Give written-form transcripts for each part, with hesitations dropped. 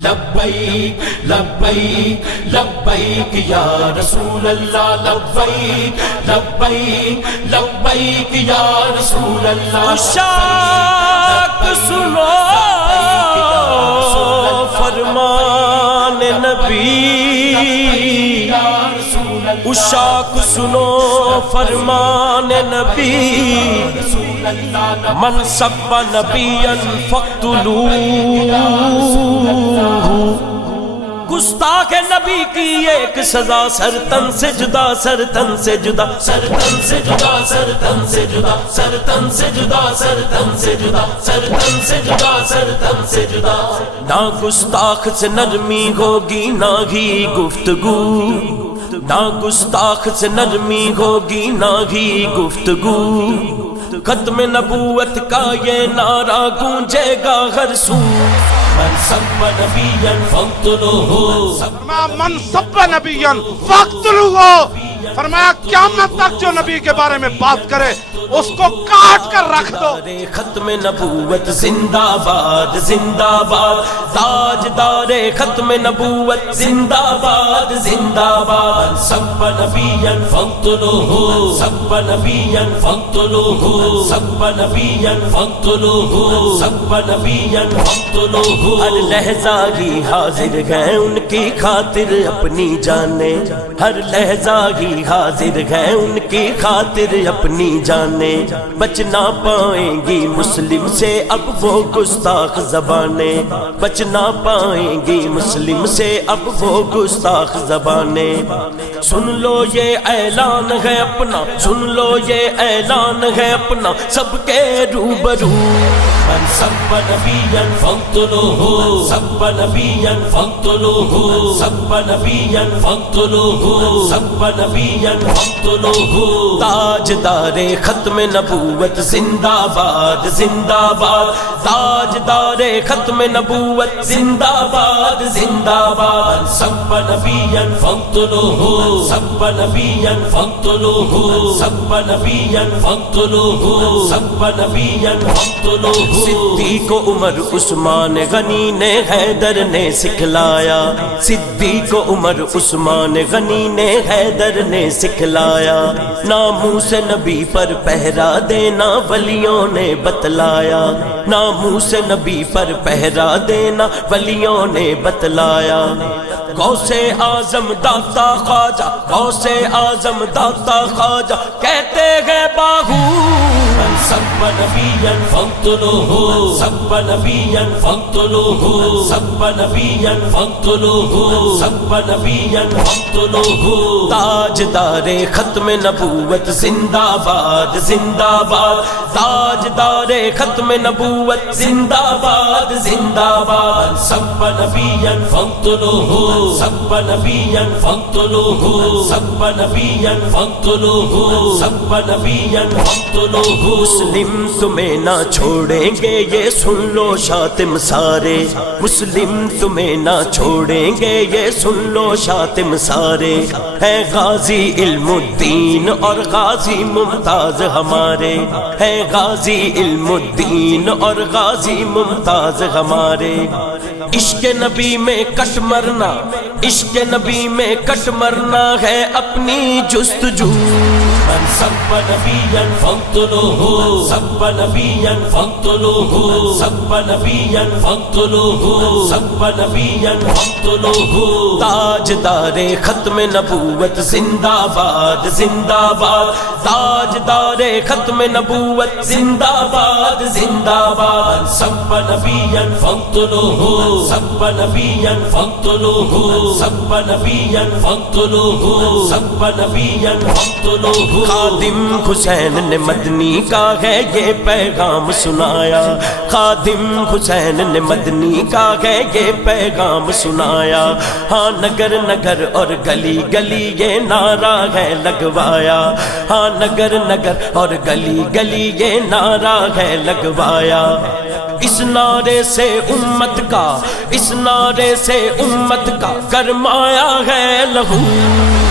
لبیک لبیک لبیک یا رسول اللہ لبیک لبیک لبیک یا رسول اللہ اشاق سنو فرمان نبی، اشاق سنو فرمان نبی، من سب نبیا فاقتلوہ، گستاخ نبی کی ایک سزا سر تن سے جدا، سر تن سے جدا، سر تن سے جدا، سر تن سے جدا، سر تن سے جدا، سر تن سے جدا، سر تن سے جدا، سر تن سے جدا۔ نہ گستاخ سے نرمی ہوگی نہ ہی گفتگو، نہ گستاخ سے نرمی ہوگی نہ ہی گفتگو، ختم نبوت کا یہ نعرہ گونجے گا ہر سو، من سب نبیا فاقتلوہ، فرمایا من سب نبیا فاقتلوہ، فرمایا قیامت تک جو نبی کے بارے میں بات کرے اس کو کاٹ کر رکھ دو۔ ختم نبوت زندہ باد زندہ باد، تاجدار ختم نبوت زندہ باد زندہ باد، سب نبیا فاقتلوہ، سب نبیا فاقتلوہ، سب نبیا فاقتلوہ، سب نبیا فاقتلوہ۔ ہر لہجہ ہی حاضر ہیں ان کی خاطر اپنی جانیں، ہر لہجہ ہی حاضر ہیں ان کی خاطر اپنی جانیں، بچ نہ پائیں گی مسلم سے اب وہ گستاخ زبانیں، بچ نہ پائیں گی مسلم سے اب وہ گستاخ زبانیں، سن لو یہ اعلان ہے اپنا، سن لو یہ اعلان ہے اپنا سب کے روبرو، من سب نبیا فاقتلوہ، سب نبیا فاقتلوہ، سب نبیا فاقتلوہ، سب نبیا فاقتلوہ۔ تاجدار ختم نبوت زندہ باد زندہ باد، تاجدار ختم نبوت زندہ باد زندہ باد، سب نبیا فاقتلوہ، سب نبیا فاقتلوہ، سب نبیا فاقتلوہ، سب نبیا فاقتلوہ۔ صدیق عمر عثمان غنی نے حیدر نے سکھلایا، صدیق عمر عثمان غنی نے حیدر نے سکھلایا، ناموس نبی پر پہرا دینا ولیوں نے بتلایا، ناموس نبی پر پہرا دینا ولیوں نے بتلایا، غوث اعظم داتا خواجہ، غوث اعظم داتا خواجہ کہتے ہیں باہو، من سب نبیا فاقتلوہ، سب نبیا فاقتلوہ، سب نبیا فاقتلوہ، سب نبیا فاقتلوہ۔ تاجدار ختم نبوت زندہ باد زندہ باد، تاجدار ختم نبوت زندہ باد زندہ باد، سب نبیا فاقتلوہ، سب نبیا فاقتلوہ، سب نبیا فاقتلوہ، سب نبیا فاقتلوہ۔ مسلم تمہیں نہ چھوڑیں گے یہ سن لو شاتم سارے، مسلم تمہیں نہ چھوڑیں گے یہ سن لو شاتم سارے، ہے غازی علم الدین اور غازی ممتاز ہمارے، ہے غازی علم الدین اور غازی ممتاز ہمارے، عشق نبی میں کٹ مرنا، عشق نبی میں کٹ مرنا ہے اپنی جستجو، من سب نبیا فاقتلوہ، سب نبیا فاقتلوہ، سب نبیا فاقتلوہ، سب نبیا فاقتلوہ۔ تاجدار ختم نبوت زندہ باد زندہ باد، تاجدار ختم نبوت زندہ باد زندہ باد، سب نبیا فاقتلوہ، سب نبیا فاقتلوہ، سب نبیا فاقتلوہ، سب نبیا فاقتلوہ۔ خادم حسین نے مدنی کا ہے یہ پیغام سنایا، خادم حسین نے مدنی کا ہے یہ پیغام سنایا، ہاں نگر نگر اور گلی گلی یہ نعرہ ہے لگوایا، ہاں نگر نگر اور گلی گلی یہ نعرہ ہے لگوایا، اس نعرے سے امت کا، اس نعرے سے امت کا گرمایا ہے لہو۔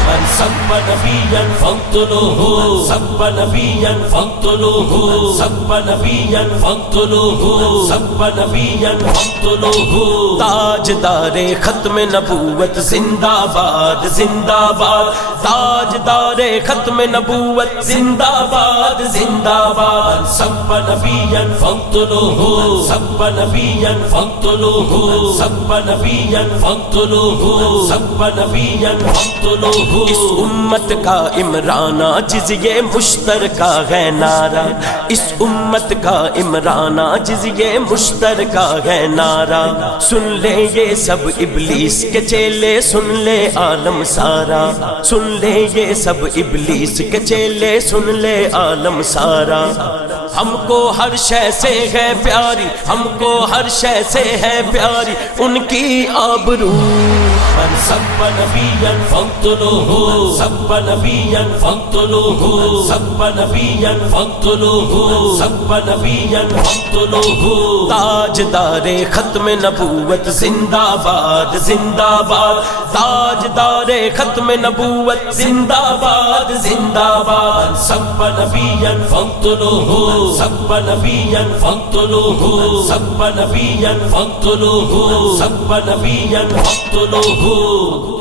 من سب نبیا فاقتلوه، من سب نبیا فاقتلوه، من سب نبیا فاقتلوه، من سب نبیا فاقتلوه۔ تاجدار ختم نبوت زندہ باد زندہ باد، تاجدار ختم نبوت زندہ باد زندہ باد۔ من سب نبیا فاقتلوه، من سب نبیا فاقتلوه، من سب نبیا فاقتلوه، من سب نبیا فاقتلوه۔ اس امت کا عمرانہ جزیہ مشترکہ ہے نعرہ، اس امت کا عمرانہ جزیہ مشترکہ ہے نعرہ۔ سن لے یہ سب ابلیس کے چیلے، سن لے عالم سارا، سن لے یہ سب ابلیس کے چیلے، سن لے عالم سارا۔ ہم کو ہر شے سے ہے پیاری، ہم کو ہر شے سے ہے پیاری ان کی آبرو۔ من سب نبیا فاقتلوه، من سب نبیا فاقتلوه، من سب نبیا فاقتلوه، من سب نبیا فاقتلوه۔ تاجدار ختم نبوت زندہ باد زندہ باد، تاجدار ختم نبوت زندہ باد زندہ باد۔ من سب نبیا فاقتلوه، من سب نبیا فاقتلوه، من سب نبیا فاقتلوه، من سب نبیا فاقتلوه۔